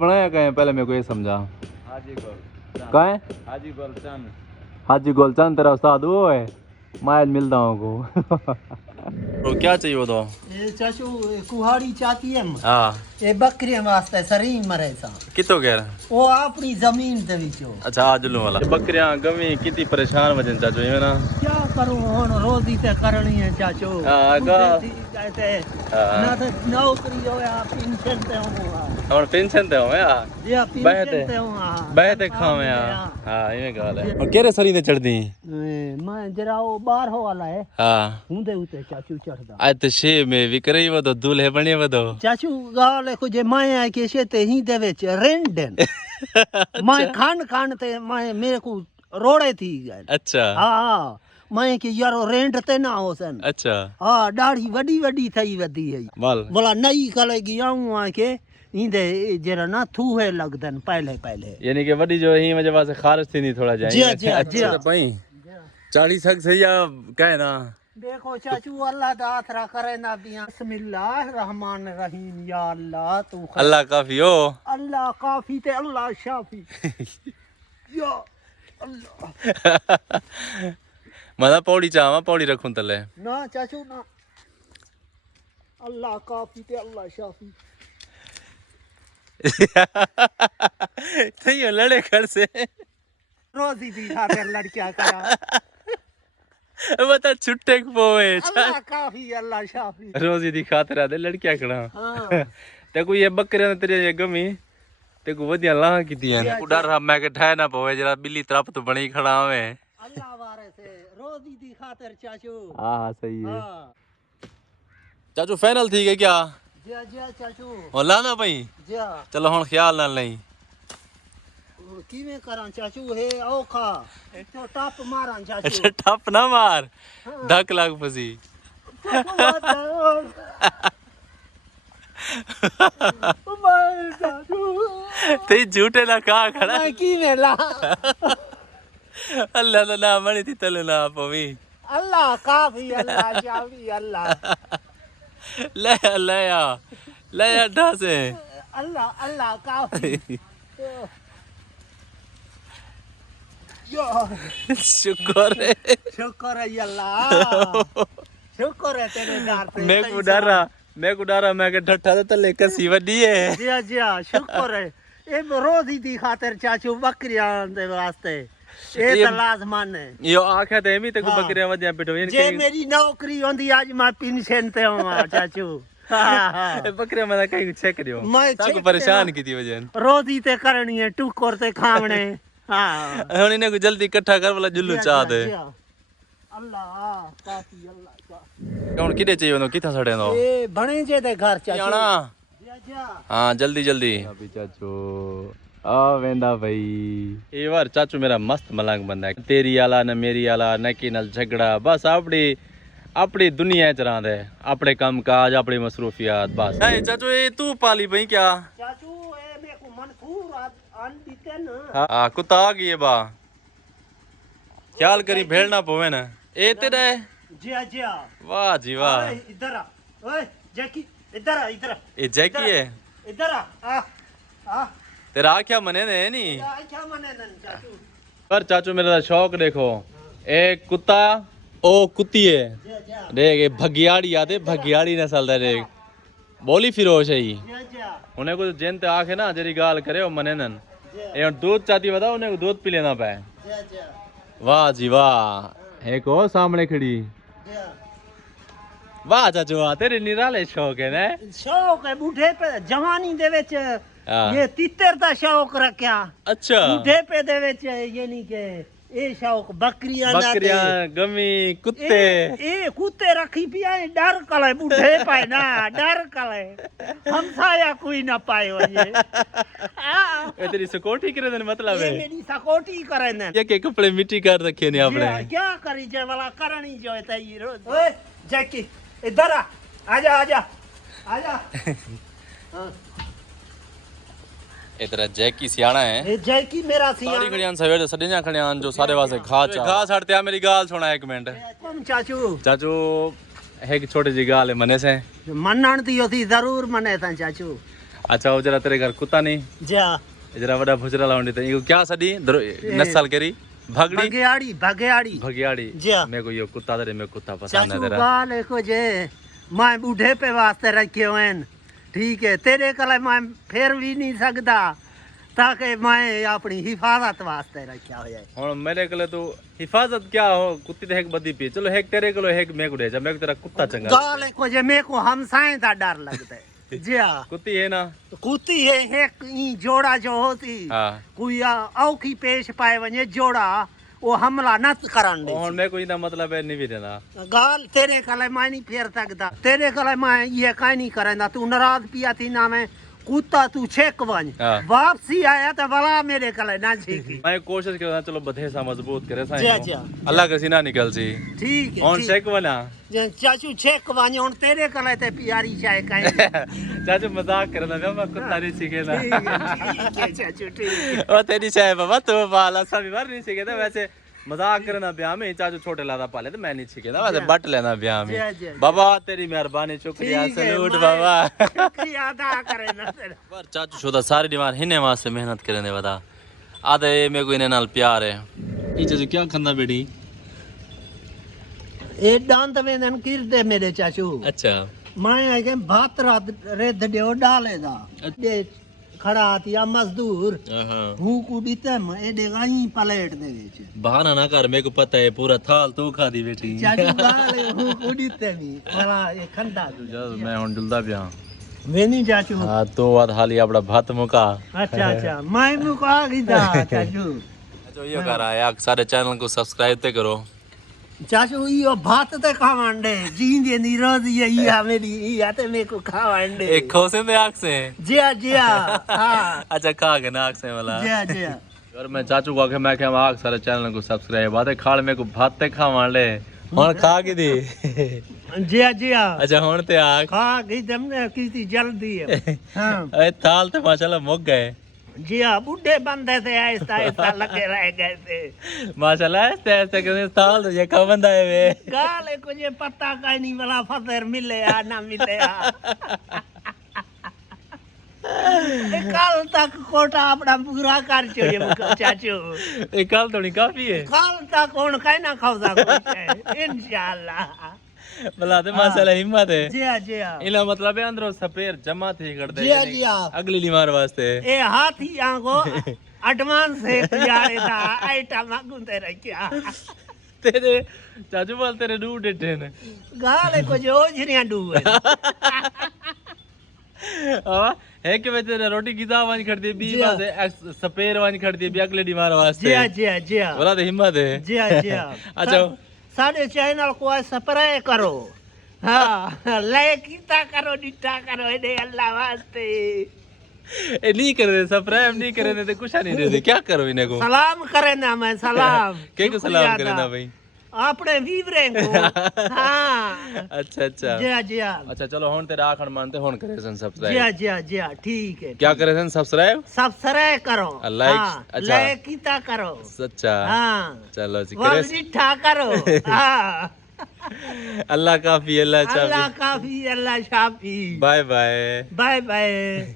बनाया कहें पहले मेरे को ये समझा। हाजी गोल कहें हाजी गोलचंद हाजी गोलचंद तेरा उस्ताद वो है। मैं आज मिलता हूँ को तो क्या चाहिए वो तो ये चाचू कुहाड़ी चाहती है हाँ ये बकरी वास्ते सरी मरे सा कितो कह रहा वो अपनी जमीन दे विचो अच्छा आज लूँ वाला बकरियां गमी कितनी परेशान वजन चाचू ये ना क्या करूं हुन रोजी ते करनी है चाचू हाँ, गा- कैसे हाँ। ना तो नौकरी हो या पेंशन ते हूं और पेंशन ते हो यार या बहते पेंशन ते हूं बहते खावे यार हाँ ये गाल है और केरे सरी ने चढ़ दी मैं जरा वो बाहर हो वाला है हाँ हुंदे उते चाचू चढ़दा आज तो शे में विक्रई वो तो दूल्हे बने वो तो चाचू गाल को जे मैं आ के शे ते ही दे विच रेंडन मैं खान खान ते मैं मेरे को रोड़े थी गए अच्छा हाँ मैं कि यारो रेंट ते ना हो सन अच्छा हाँ दाढ़ी वडी वडी थई वदी है माल बोला नई कले गया हूं आके इंदे जरा ना थूहे लगदन पहले पहले यानी कि वडी जो ही वजह से खारिज थी नहीं थोड़ा जी, जी, जाए जी। अच्छा भाई 40 हक सही या कहे ना देखो चाचू अल्लाह दा आसरा करे ना बिया बिस्मिल्लाह रहमान रहीम या अल्लाह तू खैर- अल्लाह काफी हो अल्लाह काफी ते अल्लाह शाफी या अल्लाह मना पौड़ी चाहवा पौड़ी रखूं तले ना चाचू ना अल्लाह काफी ते अल्लाह शाफी सही हो लड़े घर से रोजी दी खातिर लड़कियां करा बता छुट्टे को पोवे अल्लाह काफी अल्लाह शाफी रोजी दी खातिर आदे लड़कियां खड़ा हाँ ते को ये बकरियां तेरे ये गमी ते को वदिया लाह कीती है को डर हा मैं के ठह ना पोवे जरा बिल्ली तरफ तो बणी खड़ा हवे अल्लाह वारे से रोजी दी खातिर चाचू हां सही है हाँ चाचू फाइनल थी गए क्या जिया जिया चाचू हो लाना भाई जिया चलो हुन ख्याल ना लई किवें करां चाचू हे औखा तो टप मारां चाचू अच्छा ठप ना मार धक लाग फसी ते झूठे ना कहा खड़ा मैं किवें ला अल्लाह दा नाम मणी थी तले ना पवी अल्लाह काफी अल्लाह शाफी अल्लाह ले या ढासे अल्लाह अल्लाह काफी यो शुक्र है शुक्र है अल्लाह शुक्र है तेरे दर पे मैं को डरा मैं के ठट्ठा तो तले कसी वडी है जिया जिया शुक्र है ये रोजी दी खातिर चाचू बकरियां दे वास्ते ये तो लाजमान है यो आखे ते भी ते को हाँ। बकरियां वदियां पिटो जे मेरी नौकरी होंदी आज मैं पेंशन ते हुआ चाचू हाँ बकरियां मैं कहीं चेक करियो मैं ताको check परेशान की थी वजह रोजी ते करनी है टुकर ते खावणे हाँ हुन इने को जल्दी इकट्ठा कर वाला जुल्लू चाह दे अल्लाह काफी अल्लाह हुन किदे चाहिए नो किथा सड़े नो ये बणे जे दे घर चाचू याना जिया जिया हाँ जल्दी जल्दी अभी चाचू आ वेंदा भाई ये बार चाचू मेरा मस्त मलंग बंदा है तेरी आला न मेरी आला न की नल झगड़ा बस अपनी दुनिया च रहा है अपने काम काज अपनी मसरूफियात बस नहीं चाचू ये तू पाली भाई क्या चाचू ए मेरे को मंसूर आन दीते न हाँ कुत्ता आ गई है बा ख्याल करी भेड़ ना पवे ना ए तेरा है जिया जिया वाह जी वाह ओए इधर आ ओए जैकी इधर आ इधर आ ये जैकी है इधर आ तेरा क्या मने ने नहीं क्या मने नन चाचू पर चाचू मेरा शौक देखो एक कुत्ता ओ कुत्ती है जिया जिया देख ये भगियाड़ी आते भगियाड़ी नस्ल दा देख बोली फिरोश है जिया जिया उन्हें को जिन ते आखे ना जेरी गाल करे ओ मने नन ये दूध चाहती बता उन्हें को दूध पी लेना पाए जिया जिया वाह जी वाह एक और सामने खड़ी जिया वाह चाचू वाह तेरे निराले शौक है ना शौक है बूढ़े पे जवानी दे विच हाँ। ये तितर दा शौक रखया अच्छा बूढ़े पे दे विच यानी के ए शौक बकरियां दा बकरियां गमी कुत्ते ए कुत्ते रखी पिया डर कले बूढ़े पे ना डर कले हमसाया कोई ना पाए हो ये ये तेरी सिक्योरिटी करे देने मतलब ये है मेरी सकोटी करे ने ये के कपड़े मिट्टी कर रखे ने आपने क्या करी जे वाला करनी जो है तई रोज ओए जैकी इधर आ आजा आजा आजा हाँ। इधर जैकी सियाना है ए जैकी मेरा सारी सियाना खड़ियां सवेरे सड़ियां खड़ियां जो सारे वास्ते घा छड़ते आ मेरी गाल सुना एक मिनट कौन चाचू चाचू एक छोटी जी गाल है मने से मनण दी होती जरूर मने था चाचू अच्छा वो जरा तेरे घर कुत्ता नहीं जा जरा वड़ा भुजरा लाउंडी तो इको क्या सदी नस्ल करी भगड़ी भगयाड़ी भगयाड़ी भगियाड़ी जा मेरे को ये कुत्ता तेरे में कुत्ता पसंद है चाचू तेरा गाल को जे मैं बूढ़े पे वास्ते रखे हुए हैं ठीक है तेरे कल मैं फिर भी नहीं सकता ताकि मैं अपनी हिफाजत वास्ते रखा हो जाए हुन मेरे कले तो हिफाजत क्या हो कुत्ती तो एक बदी पी चलो एक तेरे कलो एक मेरे को दे जा मेरे को तेरा कुत्ता चंगा गाल को जे मेरे को हमसाए का डर लगता है जी हाँ कुत्ती है ना कुत्ती है एक ई जोड़ा जो होती हाँ कोई औखी पेश पाए वने जोड़ा वो हमला न करन दे हुन मेरे को इना मतलब है नहीं भी देना गाल तेरे कले मैं नहीं फेर सकता तेरे कले मैं ये काई नहीं करेंदा तू नाराज पिया थी ना मैं कुत्ता तू छेक वन हाँ। वापसी आया तो भला मेरे कले ना छेकी मैं कोशिश करना चलो बधे सा मजबूत करे जा साईं जा अल्लाह का सीना निकल सी ठीक है हुन ठीक। शेक बना जे चाचू छेक वन हुन तेरे कले ते प्यारी चाय काई चाचू मजाक करना मैं कुत्ता नहीं सीखे ना ठीक है चाचू ठीक है ओ तेरी चाय बाबा तू वाला सभी बार नहीं सीखे था वैसे मजाक करना ब्याह में चाचू छोटे लादा पाले तो मैं नहीं सीखे था वैसे बट लेना ब्याह जा, में जा। बाबा तेरी मेहरबानी शुक्रिया ठीक है, सलूट मैं- बाबा शुक्रिया अदा करे ना तेरा पर चाचू शुदा सारी दीवार हिने वास्ते मेहनत करे ने बता आधे मेरे को इन्हें नाल प्यार है ये चाचू क्या करना बेटी ए दांत वेंदन किरदे मेरे चाचू अच्छा मैं आके भात रात रेद देओ डाले दा दे खड़ा थिया मजदूर हूं को दीते मैं एडे गाई प्लेट दे विच बहाना ना कर मेरे को पता है पूरा थाल तू खा दी बेटी चाचू गाले हूं को दीते मी भला ये खंडा मैं हुन जुलदा पिया वेनी चाचू हां तो वाद हाली अपना भात मुका अच्छा अच्छा मैं मुका गिदा चाचू जो यो कर आया सारे चैनल को सब्सक्राइब ते करो चाचू यो भात ते खावंडे जींदे नी रोज ये मेरी या ते मेरे को खावंडे एक खोसे दे आंख से जिया जिया हां अच्छा खा के नाक से वाला जिया जिया और मैं चाचू को आके मैं क्या आग सारे चैनल को सब्सक्राइब आते खाल मेरे को भात ते खावान ले हुन खा के दी जिया जिया अच्छा हुन ते आग खा गई तुमने किसी जल्दी है हां ए थाल ते माशाल्लाह मुक गए जी हाँ बूढ़े बंदे थे ऐसा ऐसा लगे रह गए थे माशाल्लाह ऐसे ऐसे के थाल तो ये का बंदा है वे गाले को ये पता का नहीं वाला फसर मिले या ना मिले या कल तक कोटा अपना पूरा कर चाहिए चाचू ए कल थोड़ी काफी है कल तक कौन कहीं ना खाओ सको इंशाल्लाह भला ते माशाल्लाह हिम्मत है जी हाँ जी हाँ इला मतलब है अंदरों सपेर जमा थी कर दे जी हाँ जी हाँ अगली बीमार वास्ते ए हाथी आंगो एडवांस से जारे था आइटम गुंते रखिया तेरे चाचू बोल तेरे डू डेटे ने गाले को जो झरिया डूबे आ है कि मैं तेरे रोटी गिदा वांज कर दी बी जी हाँ। वास्ते सपेर वांज कर दी बी अगले बीमार वास्ते जी हाँ जी हाँ जी हाँ बोला तो हिम्मत है जी हाँ जी हाँ अच्छा साढ़े चैनल को स्प्रे करो हाँ लाइकिता करो डिटा करो इन्हें अल्लाह वास्ते ए नहीं कर रहे सब्सक्राइब नहीं कर रहे तो कुछ नहीं दे दे क्या करो इन्हें को सलाम करे ना मैं सलाम के को सलाम करे ना भाई अपने वीवरे को हाँ अच्छा अच्छा जी हाँ जी हाँ अच्छा चलो हुन तेरा आखण मानते हुन करे सन जी सब्सक्राइब हाँ जी हाँ जी हाँ ठीक है क्या करे सन सब्सक्राइब सब्सक्राइब करो लाइक हाँ, अच्छा लाइकिता करो अच्छा हाँ चलो जी करे डिठा करो हाँ अल्लाह काफी अल्लाह अल्लाह चाबी काफी अल्लाह शाफी बाय बाय बाय बाय